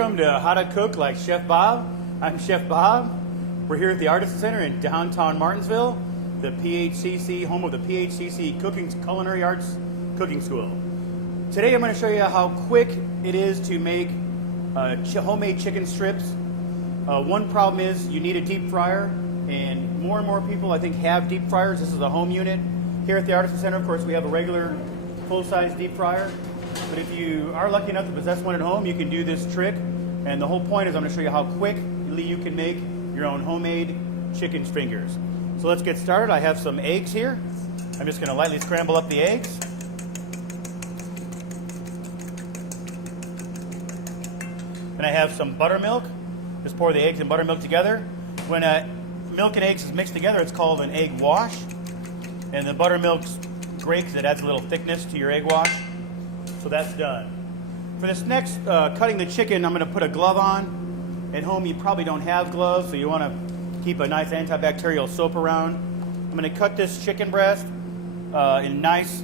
welcome to How to Cook Like Chef Bob. I'm Chef Bob. We're here at the Artisan Center in downtown Martinsville, the P&HCC, home of the P&HCC Culinary Arts Cooking School. Today I'm going to show you how quick it is to make homemade chicken strips. One problem is you need a deep fryer, and more people I think have deep fryers. This is a home unit. Here at the Artisan Center, of course, we have a regular full-size deep fryer. But if you are lucky enough to possess one at home, you can do this trick. And the whole point is I'm going to show you how quickly you can make your own homemade chicken fingers. So let's get started. I have some eggs here. I'm just going to lightly scramble up the eggs. And I have some buttermilk. Just pour the eggs and buttermilk together. When milk and eggs is mixed together, it's called an egg wash. And the buttermilk's great because it adds a little thickness to your egg wash. So that's done. For this next cutting the chicken, I'm going to put a glove on. At home, you probably don't have gloves, so you want to keep a nice antibacterial soap around. I'm going to cut this chicken breast in nice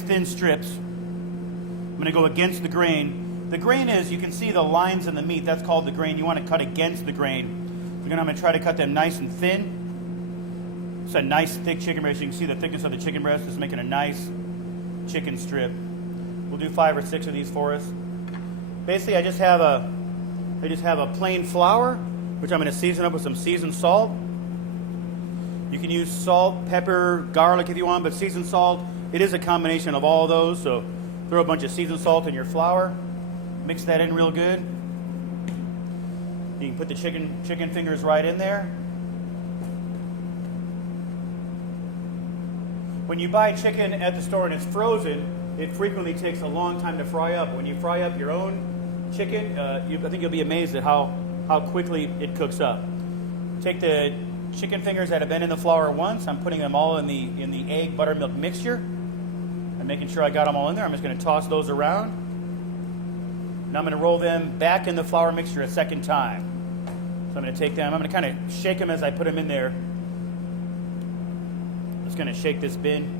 thin strips. I'm going to go against the grain. The grain is, you can see the lines in the meat. That's called the grain. You want to cut against the grain. I'm going to try to cut them nice and thin. It's a nice thick chicken breast. You can see the thickness of the chicken breast. It's making a nice chicken strip. We'll do 5 or 6 of these for us. Basically, I just have a plain flour, which I'm going to season up with some seasoned salt. You can use salt, pepper, garlic if you want, but seasoned salt, it is a combination of all of those. So throw a bunch of seasoned salt in your flour, mix that in real good. You can put the chicken fingers right in there. When you buy chicken at the store and it's frozen, it frequently takes a long time to fry up. When you fry up your own chicken, I think you'll be amazed at how quickly it cooks up. Take the chicken fingers that have been in the flour once. I'm putting them all in the egg buttermilk mixture. I'm making sure I got them all in there. I'm just going to toss those around. Now I'm going to roll them back in the flour mixture a second time. So I'm going to take them. I'm going to kind of shake them as I put them in there. Just going to shake this bin.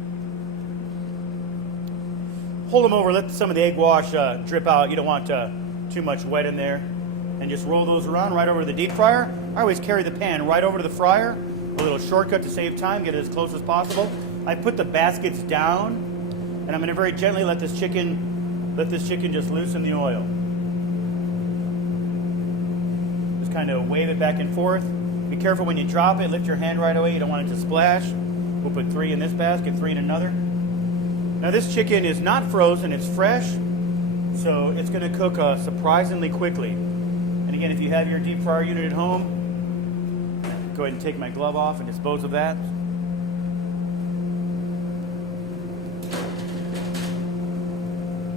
Hold them over, let some of the egg wash drip out. You don't want too much wet in there. And just roll those around right over to the deep fryer. I always carry the pan right over to the fryer. A little shortcut to save time, get it as close as possible. I put the baskets down, and I'm going to very gently let this chicken just loosen the oil. Just kind of wave it back and forth. Be careful when you drop it, lift your hand right away. You don't want it to splash. We'll put 3 in this basket, 3 in another. Now this chicken is not frozen, it's fresh, so it's going to cook surprisingly quickly. And again, if you have your deep fryer unit at home, go ahead and take my glove off and dispose of that.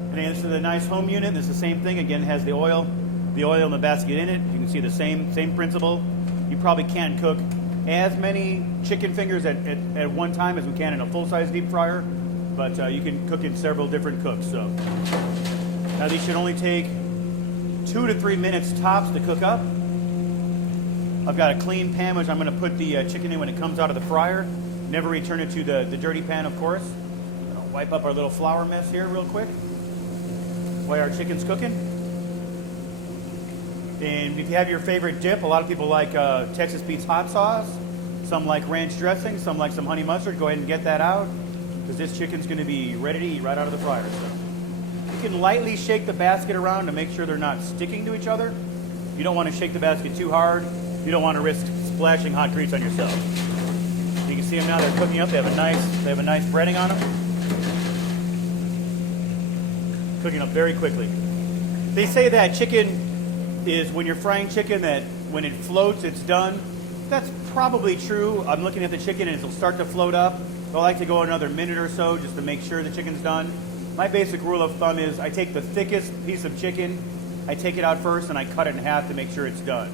And again, this is a nice home unit. This is the same thing. Again, it has the oil in the basket in it. You can see the same principle. You probably can't cook as many chicken fingers at one time as we can in a full-size deep fryer. But you can cook in several different cooks. So now these should only take 2 to 3 minutes tops to cook up. I've got a clean pan which I'm going to put the chicken in when it comes out of the fryer. Never return it to the dirty pan, of course. I'm going to wipe up our little flour mess here real quick while our chicken's cooking. And if you have your favorite dip, a lot of people like Texas Pete's hot sauce. Some like ranch dressing. Some like some honey mustard. Go ahead and get that out, because this chicken's going to be ready to eat right out of the fryer. So you can lightly shake the basket around to make sure they're not sticking to each other. You don't want to shake the basket too hard. You don't want to risk splashing hot grease on yourself. You can see them now, they're cooking up. They have a nice breading on them. Cooking up very quickly. They say that chicken is, when you're frying chicken, that when it floats, it's done. That's probably true. I'm looking at the chicken and it'll start to float up. I like to go another minute or so just to make sure the chicken's done. My basic rule of thumb is I take the thickest piece of chicken, I take it out first, and I cut it in half to make sure it's done.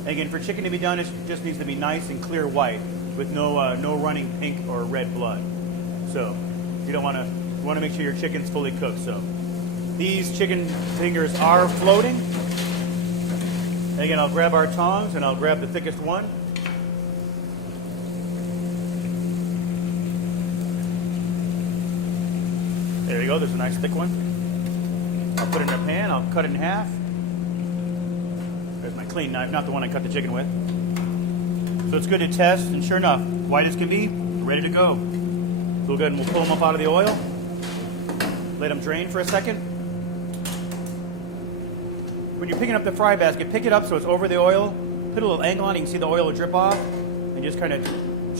And again, for chicken to be done, it just needs to be nice and clear white with no running pink or red blood. So you want to make sure your chicken's fully cooked. So these chicken fingers are floating. And again, I'll grab our tongs and I'll grab the thickest one. There you go, there's a nice thick one. I'll put it in a pan, I'll cut it in half. There's my clean knife, not the one I cut the chicken with. So it's good to test, and sure enough, white as can be, ready to go. So we'll go ahead and we'll pull them up out of the oil. Let them drain for a second. When you're picking up the fry basket, pick it up so it's over the oil. Put a little angle on it, you can see the oil will drip off, and just kind of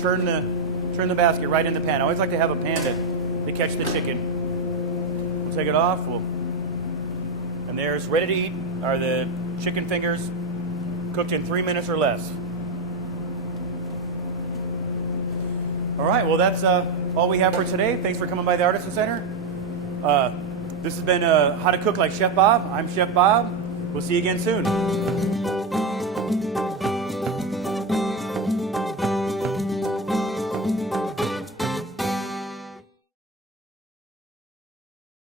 turn the basket right in the pan. I always like to have a pan to catch the chicken. We'll take it off, and there's ready to eat are the chicken fingers, cooked in 3 minutes or less. All right, well that's all we have for today. Thanks for coming by the Artisan Center. This has been How to Cook Like Chef Bob. I'm Chef Bob. We'll see you again soon.